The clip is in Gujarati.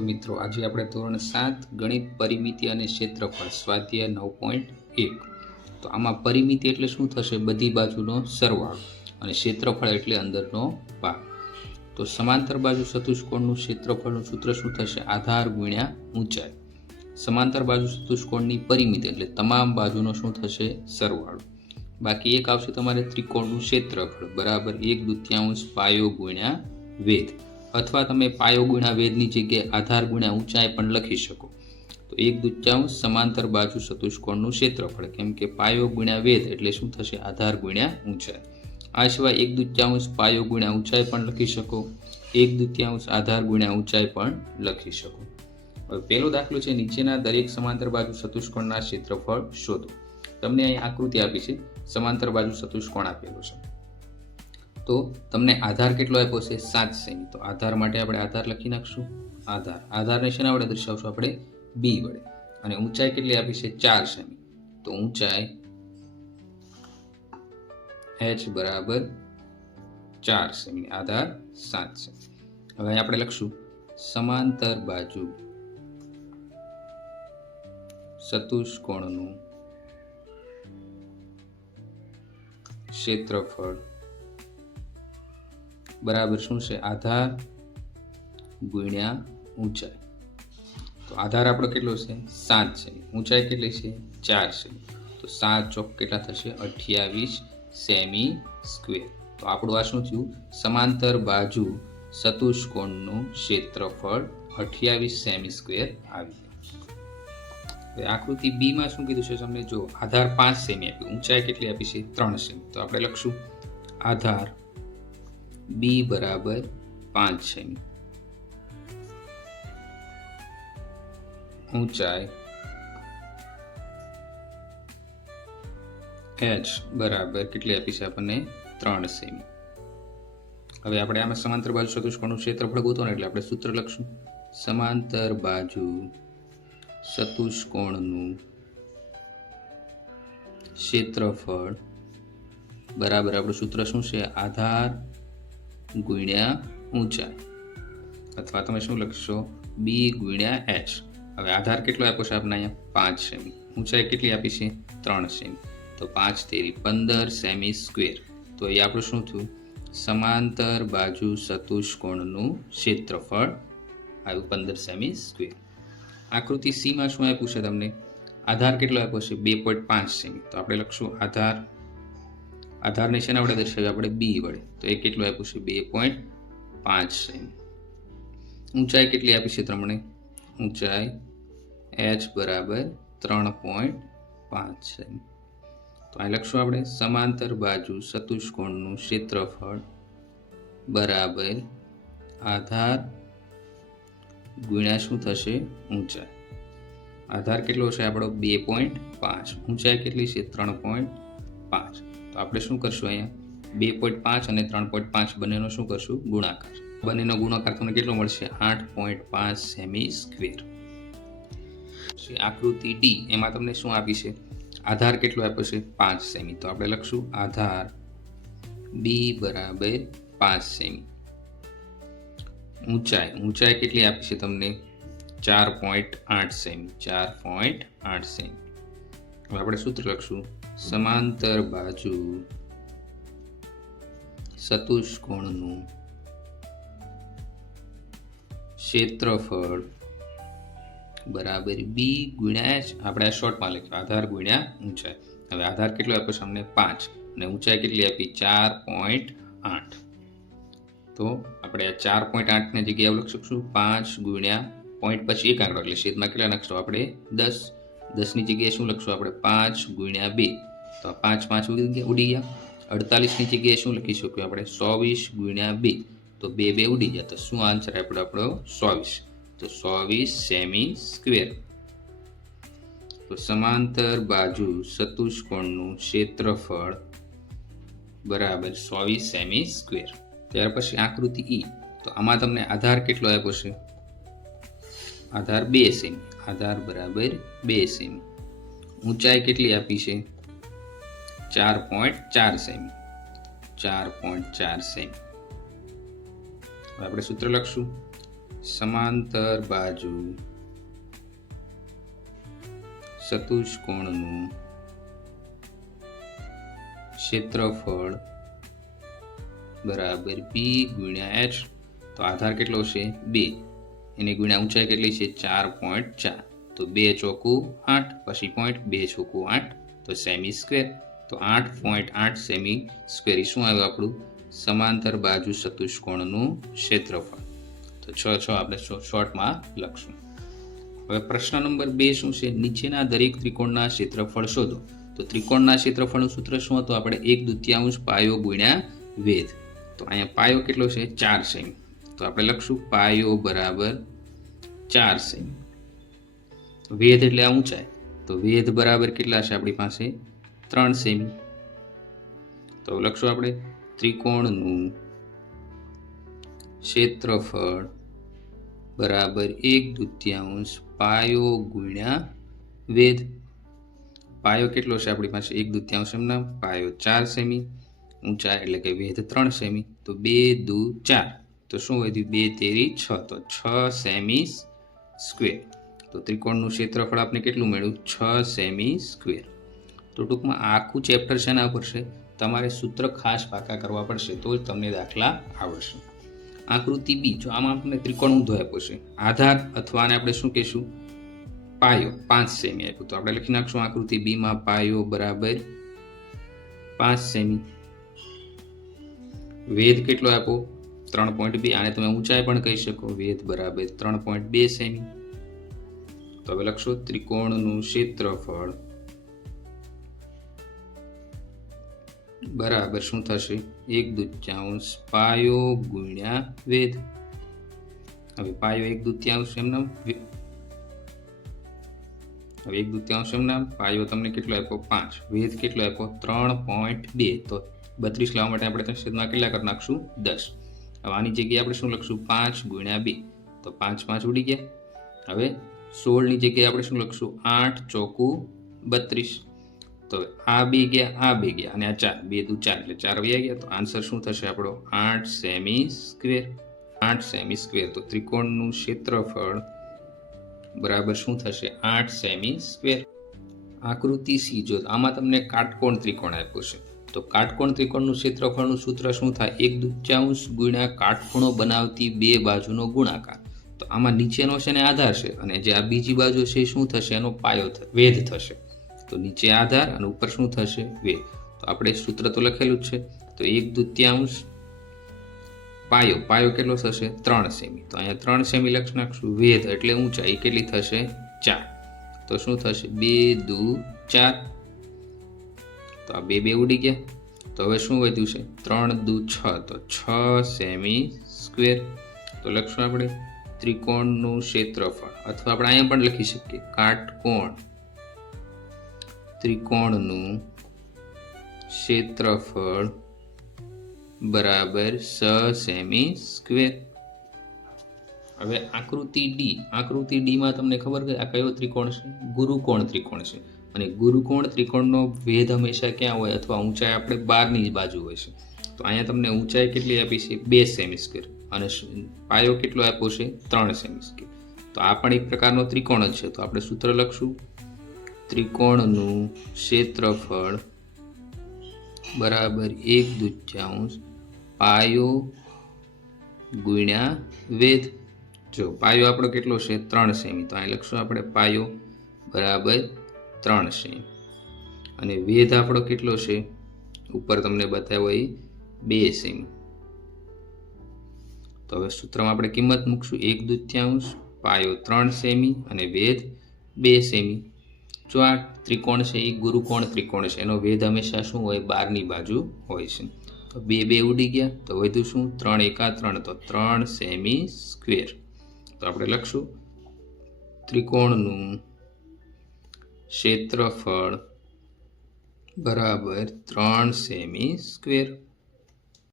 હેલો મિત્રો, આજે આપણે ધોરણ 7 ગણિત પરિમિતિ અને ક્ષેત્રફળ સ્વાધ્યાય 9.1. તો આમાં પરિમિતિ એટલે શું થશે? બધી બાજુનો સરવાળો, અને ક્ષેત્રફળ એટલે અંદરનો ભાગ. તો સમાંતર બાજુ ચતુષ્કોણનું ક્ષેત્રફળનું સૂત્ર શું થશે? આધાર ગુણ્યા ઊંચાઈ. સમાંતર બાજુ ચતુષ્કોણની પરિમિતિ એટલે તમામ બાજુનો શું થશે? સરવાળો. બાકી એક આવશે તમારે ત્રિકોણનું ક્ષેત્રફળ બરાબર 1/2 પાયો ગુણ્યા વેધ, અથવા તમે પાયો ગુણ્યા વેધની જગ્યાએ આધાર ગુણ્યા ઊંચાઈ પણ લખી શકો. તો 1/2 સમાંતર બાજુ ચતુષ્કોણનું ક્ષેત્રફળ, કેમ કે પાયો ગુણ્યા વેધ એટલે શું થશે? આધાર ગુણ્યા ઊંચાઈ. આ સિવાય 1/2 પાયો ગુણ્યા ઊંચાઈ પણ લખી શકો, 1/2 આધાર ગુણ્યા ઊંચાઈ પણ લખી શકો. હવે પહેલો દાખલો છે, નીચેના દરેક સમાંતર બાજુ ચતુષ્કોણના ક્ષેત્રફળ શોધો. તમને અહીં આકૃતિ આપી છે, સમાંતર બાજુ ચતુષ્કોણ આપેલો છે. તો તમને આધાર કેટલો આપ્યો છે? 7 સેમી. તો આધાર માટે આપણે આધાર લખી નાખશું. આધારને શેના વડે દર્શાવશું? આપણે બી વડે. અને ઊંચાઈ કેટલી આપી છે? 4 સેમી. તો ઊંચાઈ h બરાબર 4 સેમી, આધાર 7 સેમી. હવે આપણે લખશું સમાંતર બાજુ ચતુષ્કોણનું ક્ષેત્રફળ બરાબર શું છે? આધાર ગુણ્યા ઊંચાઈ. તો આધાર આપણો કેટલો છે? 7 સેમી. ઊંચાઈ કેટલી છે? 4 સેમી. તો 7 ચોક કેટલા થશે? 28 સેમી સ્ક્વેર. તો આપણું આ શું થયું? સમાંતર બાજુ ચતુષ્કોણનું ક્ષેત્રફળ 28 સેમી સ્ક્વેર આવી ગયું. આકૃતિ બી માં શું કીધું છે તમને? જો આધાર 5 સેમી આપી, ઊંચાઈ કેટલી આપી છે? 3 સેમી. તો આપણે લખશું આધાર બી બરાબર 5 સેમી, ઊંચાઈ h બરાબર કેટલી આપી છે આપણને? 3 સેમી. હવે આપણે આમાં સમાંતર બાજુ ચતુષ્કોણનું ક્ષેત્રફળ ગોતવાનું, એટલે આપણે સૂત્ર લખશું સમાંતર બાજુ ચતુષ્કોણનું ક્ષેત્રફળ બરાબર આપણું સૂત્ર શું છે? આધાર ગુણ્યા ઊંચાઈ, અથવા તમે શું લખશો? બી ગુણ્યા h. હવે આધાર કેટલો આપ્યો છે આપણે અહીંયા? 5 સેમી. ઊંચાઈ કેટલી આપી છે? 3 સેમી. તો 5 તેરી 15 સેમી સ્ક્વેર. તો એ આપણું શું થયું? સમાંતર બાજુ ચતુષ્કોણનું ક્ષેત્રફળ આવ્યું 15 સેમી સ્ક્વેર. આકૃતિ સી માં શું આપ્યું છે તમને? આધાર કેટલો આપ્યો છે? 2.5 સેમી. તો આપણે લખશું આધારને શેના વડે દર્શાવ્યું? આપણે બી વડે. તો એ કેટલું આપ્યું છે? 2.5 સેમી. ઊંચાઈ કેટલી આપી છે તમને? ઊંચાઈ h બરાબર 3.5 સેમી. તો અહીં લખશું આપણે સમાંતર બાજુ ચતુષ્કોણનું ક્ષેત્રફળ બરાબર આધાર ગુણ્યા શું થશે? ઊંચાઈ. આધાર કેટલો છે આપણો? 2.5. ઊંચાઈ કેટલી છે? 3.5. તો આપણે શું કરશું? અહીંયા 2.5 અને 3.5 બંનેનો શું કરશું? ગુણાકાર. બંનેનો ગુણાકાર તમને કેટલો મળશે? 8.5 સેમી સ્ક્વેર. આકૃતિ ડી એમાં તમને શું આપી છે? આધાર કેટલો આપ્યો છે? 5 સેમી. તો આપણે લખશું આધાર બી બરાબર 5 સેમી. ઊંચાઈ કેટલી આપી છે તમને? 4.8 સેમી. 4.8 સેમી. હવે આપણે સૂત્ર લખશું સમાંતર બાજુ ચતુષ્કોણનું ક્ષેત્રફળ બરાબર બી ગુણ્યા h. આપણે આ શોર્ટમાં લખ્યું આધાર ગુણ્યા ઊંચાઈ. હવે આધાર કેટલો આપ્યો છે અમને? 5. અને ઊંચાઈ કેટલી આપી? 4.8. તો આપણે આ 4.8 ની જગ્યાએ લખી શકશું 5 ગુણ્યા પોઈન્ટ પછી એક આંકડો, એટલે છેદમાં કેટલા લખશું આપણે? 10. 10 ની જગ્યાએ શું લખશું આપણે? 5 ગુણ્યા 2. તો 5 ઉડી ગયા. 48 ની જગ્યાએ શું લખી શકીએ આપણે? 24 ગુણ્યા 2. તો 2 ઉડી ગયા. તો શું આન્સર આપણો? 24. તો 24 સેમી સ્ક્વેર. તો સમાંતર બાજુ ચતુષ્કોણનું ક્ષેત્રફળ બરાબર 24 સેમી સ્ક્વેર. ત્યાર પછી આકૃતિ ઈ. તો આમાં તમને આધાર કેટલો આપ્યો છે? આધાર 2 સેમી. આધાર બરાબર 2 સેમી. ઊંચાઈ કેટલી આપી છે? 4.4 સેમી. 4.4 સેમી. આપણે સૂત્ર લખશું સમાંતર બાજુ ચતુષ્કોણનું ક્ષેત્રફળ બરાબર બી ગુણ્યા એચ. તો આધાર કેટલો છે 2, એની ગુણ્યા ઊંચાઈ કેટલી છે 4.4. તો 2 ચોકું 8, પછી પોઈન્ટ 2 ચોકું 8, તો સેમી સ્ક્વેર. તો 8.8 સેમી સ્ક્વેર એ શું આવ્યું આપણું સમાંતર બાજુ ચતુષ્કોણનું ક્ષેત્રફળ. તો 6 આપણે શોર્ટમાં લખશું. હવે પ્રશ્ન નંબર 2 શું છે? નીચેના દરેક ત્રિકોણના ક્ષેત્રફળ શોધો. તો ત્રિકોણના ક્ષેત્રફળનું સૂત્ર શું હતું? આપણે 1/2 પાયો ગુણ્યા વેધ. તો અહીંયા પાયો કેટલો છે 4 સેમી. તો આપણે લખશું પાયો બરાબર 4 સેમી. વેધ એટલે આ ઊંચાઈ. તો વેધ બરાબર કેટલા છે આપણી પાસે 3 સેમી. તો લખશું આપણે ત્રિકોણનું ક્ષેત્રફળ બરાબર 1/2 પાયો ગુણ્યા વેધ. પાયો કેટલો છે આપણી પાસે 1/2 એમના, પાયો 4 સેમી, ઊંચાઈ એટલે કે વેધ 3 સેમી. તો 2 દુ 4, તો શું વધ્યું 2 તેરી 6, તો 6 સેમી સ્ક્વેર. તો ત્રિકોણનું ક્ષેત્રફળ આપણે કેટલું મળ્યું 6 સેમી સ્ક્વેર. તો ટૂંકમાં આખું ચેપ્ટર શેના પર છે? તમારે સૂત્ર ખાસ પાકા કરવા પડશે તો જ તમને દાખલા આવડશે. આકૃતિ બી, જો આમાં આપણને ત્રિકોણ ઊંધો આપ્યો છે, આધાર અથવા આને આપણે શું કહીશું પાયો 5 સેમી આપ્યું. તો આપણે લખી નાખશું આકૃતિ બી માં પાયો બરાબર 5 સેમી. વેધ કેટલો આપ્યો 3.2, આને તમે ઊંચાઈ પણ કહી શકો. વેધ બરાબર 3.2 સેમી. તો હવે લખશો ત્રિકોણનું ક્ષેત્રફળ બરાબર શું થશે 1/2 પાયો ગુણ્યા વેધ. હવે પાયો 1/2 એમના, હવે 1/2 એમના, પાયો તમને કેટલો આપ્યો 5, વેધ કેટલો આપ્યો 3.2. તો 32 લાવવા માટે આપણે છેદમાં કેટલા કરી નાખશું 10. હવે આની જગ્યાએ આપણે શું લખશું 5 ગુણ્યા 2. તો 5 5 ઉડી ગયા. હવે 16 ની જગ્યાએ આપણે શું લખશું 8 ચોકું 32. તો આ 2 ગયા, આ 2 ગયા, અને આ 4, 2 દુ 4 એટલે 4 વયા ગયા. તો આન્સર શું થશે આપણો 8 સેમી સ્ક્વેર. 8 semi square. તો ત્રિકોણનું ક્ષેત્રફળ બરાબર શું થશે 8 સેમી સ્ક્વેર. આકૃતિ સી, જો આમાં તમને કાટકોણ ત્રિકોણ આપ્યો છે, તો કાટકોણ ત્રિકોણનું ક્ષેત્રફળનું સૂત્ર શું થાય 1/2 ગુણ્યા કાટખૂણો બનાવતી 2 બાજુનો ગુણાકાર. તો આમાં નીચેનો છે ને આધાર છે, અને જે આ બીજી બાજુ છે શું થશે એનો પાયો વેધ થશે. તો નીચે આધાર અને ઉપર શું થશે વેધ. તો આપણે સૂત્ર તો લખેલું જ છે. તો 1/2 પાયો, પાયો કેટલો થશે 3 સેમી. તો અહીંયા 3 સેમી લખી નાખશું. વેધ એટલે ઊંચાઈ કેટલી થશે 4. તો શું થશે 2 દુ 4. તો આ 2 ઉડી ગયા. તો હવે શું વધ્યું છે 3 દુ 6, તો 6 સેમી સ્ક્વેર. તો લખશું આપણે ત્રિકોણનું ક્ષેત્રફળ, અથવા આપણે અહીંયા પણ લખી શકીએ કાટકોણ ત્રિકોણનું ક્ષેત્રફળ બરાબર 6 સેમી સ્ક્વેર. હવે આકૃતિ ડી, આકૃતિ ડી માં તમને ખબર કે આ કયો ત્રિકોણ છે? ગુરુકોણ ત્રિકોણ છે. અને ગુરુકોણ ત્રિકોણનો વેધ હંમેશા ક્યાં હોય, અથવા ઊંચાઈ આપણે 12 ની બાજુ હોય છે. તો અહીંયા તમને ઊંચાઈ કેટલી આપી છે 2 સેમી સ્ક્વેર, અને પાયો કેટલો આપ્યો છે 3 સેમી સ્ક્વેર. તો આ પણ એક પ્રકારનો ત્રિકોણ જ છે. તો આપણે સૂત્ર લખશું ત્રિકોણનું ક્ષેત્રફળ બરાબર 1/2 પાયો ગુણ્યા વેધ. જો પાયો આપણો કેટલો છે 3 સેમી, તો અહીં લખશું આપણે પાયો બરાબર 3 સેમી, અને વેધ આપણો કેટલો છે ઉપર તમને બતાવ્યો એ 2 સેમી. તો હવે સૂત્રમાં આપણે કિંમત મૂકશું 1/2 પાયો 3 સેમી અને વેધ 2 સેમી. જો આ ત્રિકોણ છે એ ગુરુકોણ ત્રિકોણ છે, એનો વેધ હંમેશા શું હોય 12 ની બાજુ હોય છે. તો 2 ઉડી ગયા. તો વધ્યું શું 3 એકા 3, તો 3 સેમી સ્ક્વેર. તો આપણે લખશું ત્રિકોણનું ક્ષેત્રફળ બરાબર 3 સેમી સ્ક્વેર.